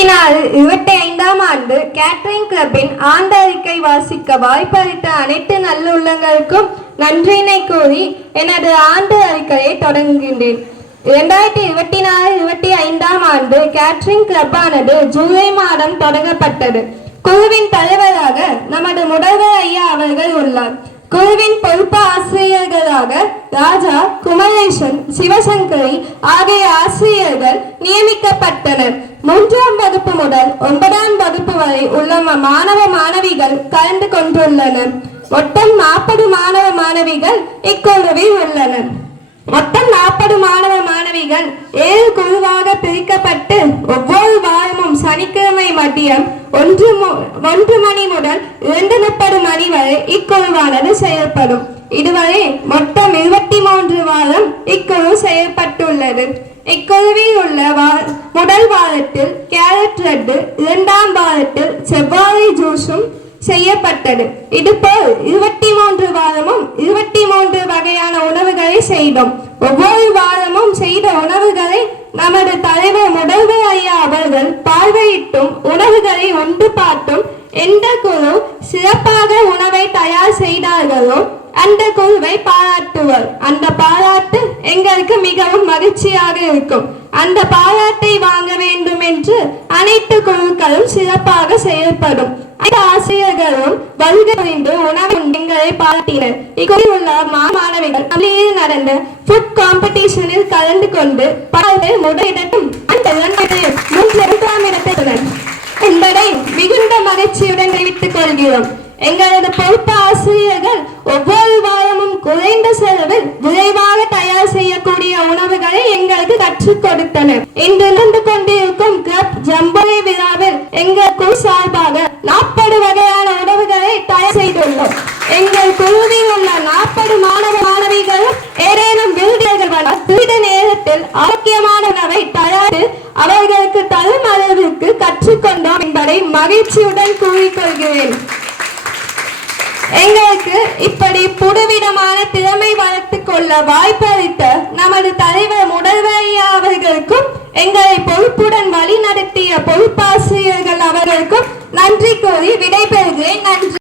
2025ஆம் ஆண்டு கேட்டரிங் கிளப்பின் ஆண்டு அறிக்கை வாசிக்க வாய்ப்பளித்த அனைத்து நல்லுள்ளங்களுக்கும் நன்றினை கூறி எனது ஆண்டு அறிக்கையை தொடங்குகின்றேன். 2024-25ஆம் ஆண்டு கேட்டரிங் கிளப்பானது ஜூலை மாதம் தொடங்கப்பட்டது. குழுவின் தலைவராக நமது முதல்வர் ஐயா அவர்கள் உள்ளார். குழுவின் பொறுப்பு ஆசிரியர்களாக ராஜா, குமரேசன், சிவசங்கரி ஆகிய ஆசிரியர்கள் நியமிக்கப்பட்டனர். 3ஆம் வகுப்பு முதல் 9ஆம் வகுப்பு வரை உள்ள மாணவ மாணவிகள் கலந்து கொண்டுள்ளனர். மொத்தம் 40 மாணவ மாணவிகள் இக்குழுவில் உள்ளனர். மொத்தம் 40 மாணவ மாணவிகள் 7 குழுவாக பிரிக்கப்பட்டு ஒவ்வொரு வாரமும் சனிக்கிழமை மதியம் 1 மணி முதல் 2:30 மணி வரை இக்குழுவானது செயல்படும். இதுவரை மொத்தம் 23 வாரம் இக்குழு செயல்பட்டுள்ளது. இக்குழுவில் உள்ள முதல் வாரத்தில் கேரட் லட்டு, 2ஆம் வாரத்தில் செவ்வாழை ஜூஸும் செய்யப்பட்டது. இதுபோல் 23 வாரமும் 23 வகையான உணவுகளை செய்தோம். ஒவ்வொரு வாரமும் செய்த உணவுகளை நமது தலைவர் முதல்வர் ஐயா அவர்கள் பார்வையிட்டும் உணவுகளை உண்டு பார்த்தும் எந்த குழு சிறப்பாக உணவை தயார் செய்தார்களோ அந்த குழுவை பாராட்டுவர். அந்த பாராட்டு எங்களுக்கு மிகவும் மகிழ்ச்சியாக இருக்கும். அந்த பாராட்டை வாங்க வேண்டும் என்று அனைத்து குழுக்களும் சிறப்பாக செயல்படும். ஆசிரியர்களும் வருகின்ற உணவு எங்களை பாராட்டினர். இக்குழுவில் உள்ள மாணவிகள் பள்ளியில் நடந்த ஃபுட் காம்படிஷனில் கலந்து கொண்டு முதலிடத்தும் அந்த 3ஆம் இடத்துடன் என்பதை மிகுந்த மகிழ்ச்சியுடன் தெரிவித்துக் கொள்கிறோம். எங்களது பொறுப்பு ஆசிரியர்கள் ஒவ்வொரு வாரமும் குறைந்த செலவில் விரைவாக தயார் செய்யக்கூடிய உணவுகளை எங்களுக்கு கற்றுக் கொடுத்தனர். இன்று நடந்து கொண்டிருக்கும் கிளப் ஜம்பொலி விழாவில் எங்கள் குழு சார்பாக 40 வகையான உணவுகளை தயார் செய்துள்ளோம். எங்கள் குழுவில் உள்ள 40 மாணவ மாணவிகளும் ஏதேனும் விருதுகள் சிறிது நேரத்தில் ஆரோக்கியமான உணவை தயாரித்து அவர்களுக்கு தரும் அளவிற்கு கற்றுக்கொண்டோம் என்பதை மகிழ்ச்சியுடன் கூறிக்கொள்கிறேன். எங்களுக்கு இப்படி புதுவிதமான திறமை வளர்த்துக் கொள்ள வாய்ப்பு அளித்த நமது